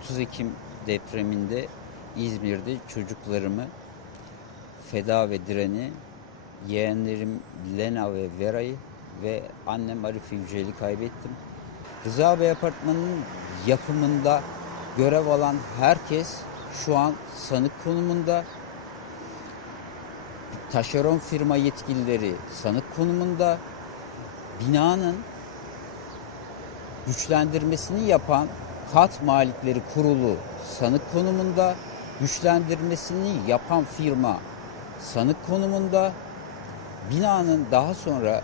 30 Ekim depreminde İzmir'de çocuklarımı Feda ve Diren'i, yeğenlerim Lena ve Vera'yı ve annem Arife Yücel'i kaybettim. Rıza Bey Apartmanı'nın yapımında görev alan herkes şu an sanık konumunda. Taşeron firma yetkilileri sanık konumunda. Binanın güçlendirmesini yapan kat malikleri kurulu sanık konumunda. Güçlendirmesini yapan firma sanık konumunda. Binanın daha sonra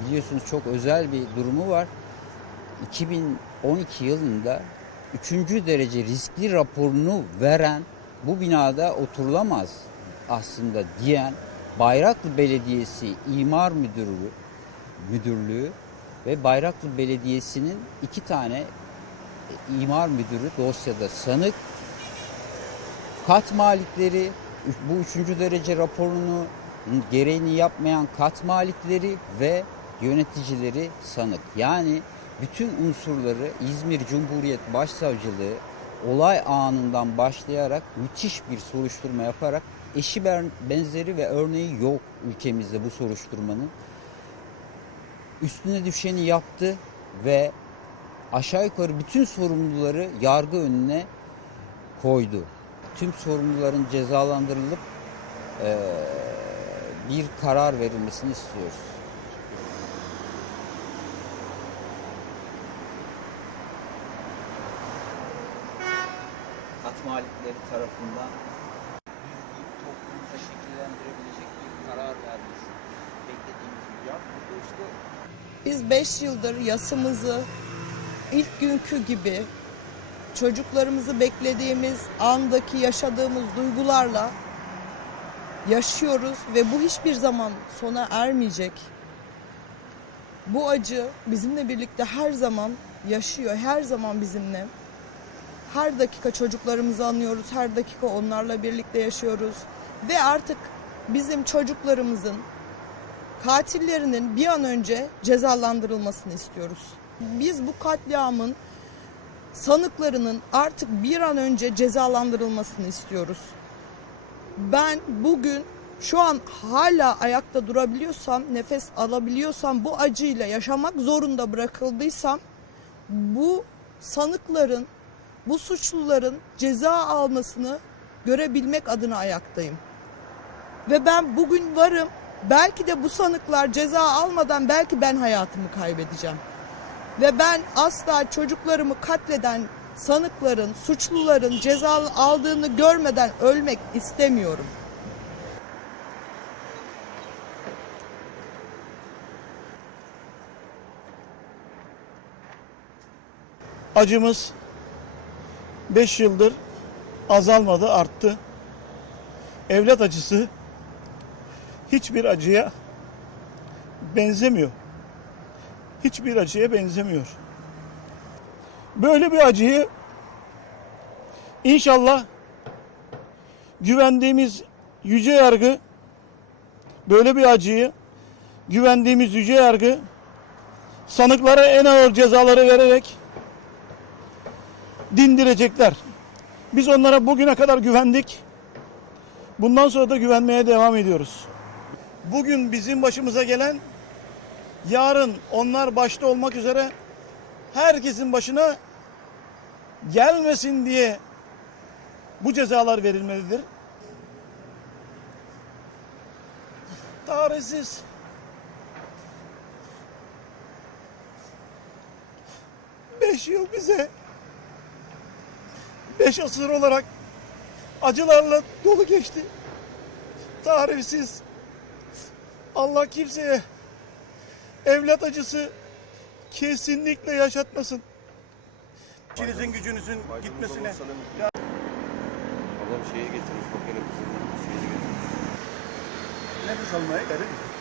biliyorsunuz çok özel bir durumu var. 2012 yılında 3. derece riskli raporunu veren bu binada oturulamaz aslında diyen Bayraklı Belediyesi İmar Müdürlüğü, Müdürlüğü ve Bayraklı Belediyesi'nin iki tane imar müdürü dosyada sanık. Kat malikleri bu üçüncü derece raporunu gereğini yapmayan kat malikleri ve yöneticileri sanık. Yani bütün unsurları İzmir Cumhuriyet Başsavcılığı olay anından başlayarak müthiş bir soruşturma yaparak eşi ben- benzeri ve örneği yok ülkemizde bu soruşturmanın. Üstüne düşeni yaptı ve aşağı yukarı bütün sorumluları yargı önüne koydu. Tüm sorumluların cezalandırılıp eee, bir karar verilmesini istiyoruz. kat malikleri tarafından düzgün toplumda şekillendirebilecek bir karar vermesi beklediğimiz gibi yapmadı. İşte Biz 5 yıldır yasımızı ilk günkü gibi çocuklarımızı beklediğimiz andaki yaşadığımız duygularla yaşıyoruz ve bu hiçbir zaman sona ermeyecek. Bu acı bizimle birlikte her zaman yaşıyor, her zaman bizimle. Her dakika çocuklarımızı anıyoruz, her dakika onlarla birlikte yaşıyoruz ve artık bizim çocuklarımızın katillerinin bir an önce cezalandırılmasını istiyoruz. Biz bu katliamın sanıklarının artık bir an önce cezalandırılmasını istiyoruz. Ben bugün şu an hala ayakta durabiliyorsam, nefes alabiliyorsam, bu acıyla yaşamak zorunda bırakıldıysam bu sanıkların, bu suçluların ceza almasını görebilmek adına ayaktayım. Ve ben bugün varım. Belki de bu sanıklar ceza almadan belki ben hayatımı kaybedeceğim. Ve ben asla çocuklarımı katleden sanıkların, suçluların ceza aldığını görmeden ölmek istemiyorum. acımız 5 yıldır azalmadı, arttı. Evlat acısı hiçbir acıya benzemiyor. Hiçbir acıya benzemiyor. Böyle bir acıyı inşallah güvendiğimiz yüce yargı böyle bir acıyı güvendiğimiz yüce yargı sanıklara en ağır cezaları vererek dindirecekler. Biz onlara bugüne kadar güvendik. Bundan sonra da güvenmeye devam ediyoruz. Bugün bizim başımıza gelen yarın onlar başta olmak üzere herkesin başına gelmesin diye bu cezalar verilmelidir. Tarihsiz. Beş yıl bize beş asır olarak acılarla dolu geçti. Tarifsiz. Allah kimseye evlat acısı kesinlikle yaşatmasın. İşinizin gücünüzün gitmesine. Adam şeyi getirmiş, makine kızını şeyini getirmiş. Nefes almaya gerek yok.